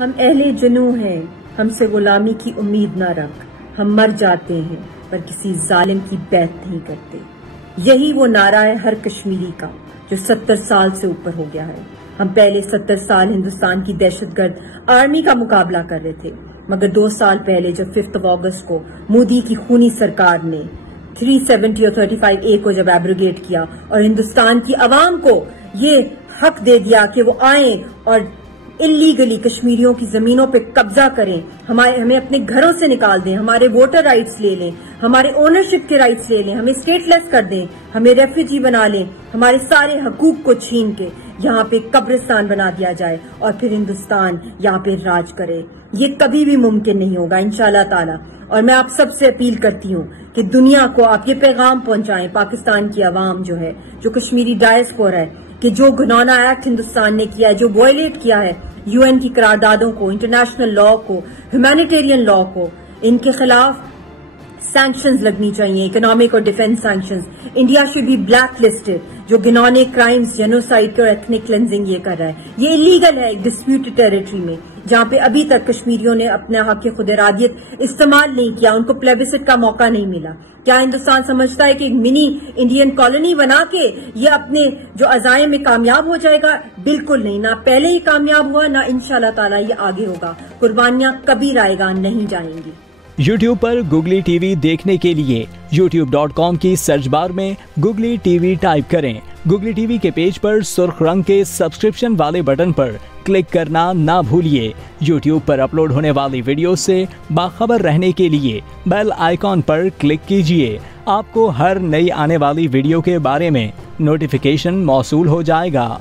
ہم اہل جنوں ہیں، ہم سے غلامی کی امید نہ رکھ، ہم مر جاتے ہیں پر کسی ظالم کی بیعت نہیں کرتے۔ یہی وہ نعرہ ہے ہر کشمیری کا جو 70 سال سے اوپر ہو گیا ہے۔ ہم پہلے 70 سال ہندوستان کی دہشت گرد آرمی کا مقابلہ کر رہے تھے، مگر 2 سال پہلے جب 5 اگست کو مودی کی خونی سرکار نے 370 اور 35A کو جب ایبروگیٹ کیا اور ہندوستان کی عوام کو یہ حق دے دیا کہ وہ آئیں اور انلیگلی کشمیریوں کی زمینوں پہ قبضہ کریں، ہمیں اپنے گھروں سے نکال دیں، ہمارے ووٹر رائٹس لے لیں، ہمارے اونرشپ کے رائٹس لے لیں، ہمیں اسٹیٹ لیس کر دیں، ہمیں ریفیوجی بنا لیں، ہمارے سارے حقوق کو چھین کے یہاں پہ قبرستان بنا دیا جائے اور پھر ہندوستان یہاں پہ راج کرے، یہ کبھی بھی ممکن نہیں ہوگا انشاءاللہ تعالی۔ اور میں آپ سب سے اپیل کرتی ہوں کہ دنیا کو آپ یہ پیغام پہنچائیں، پاکستان کی عوام جو ہے، جو کشمیری ڈائسپورا ہے، کہ جو گھناؤنا ایکٹ ہندوستان نے کیا ہے، جو وائلیٹ کیا ہے UN کی قراردادوں کو، انٹرنیشنل لا کو، ہیومینیٹیرین لا کو، ان کے خلاف سینکشنز لگنی چاہیے، اکنامک اور defence sanctions. India should be blacklisted جو گھناؤنے کرائمز، جینوسائیڈ اور ایتھنک کلینزنگ یہ کر رہا ہے۔ یہ انلیگل ہے ایک ڈسپیوٹڈ ٹیریٹری میں، جہاں پہ ابھی تک کشمیریوں نے اپنا حق خود ارادیت استعمال نہیں کیا، ان کو پلیبسٹ کا موقع نہیں ملا۔ کیا ہندوستان سمجھتا ہے کہ ایک منی انڈین کالونی بنا کے یہ اپنے جو عزائم میں کامیاب ہو جائے گا؟ بالکل نہیں، نہ پہلے ہی کامیاب ہوا، نہ انشاءاللہ تعالی یہ آگے ہوگا۔ قربانیاں کبھی رائے گا نہیں جائیں گی۔ YouTube پر گوگلی ٹی وی دیکھنے کے لیے youtube.com کی سرچ بار میں گوگلی ٹی وی ٹائپ کریں۔ گوگلی ٹی وی کے پیج پر سرخ رنگ کے سبسکرپشن والے بٹن پر کلک کرنا نہ بھولیے۔ YouTube پر اپلوڈ ہونے والی ویڈیو سے باخبر رہنے کے لیے بیل آئیکن پر کلک کیجیے۔ آپ کو ہر نئی آنے والی ویڈیو کے بارے میں نوٹیفیکیشن موصول ہو جائے گا۔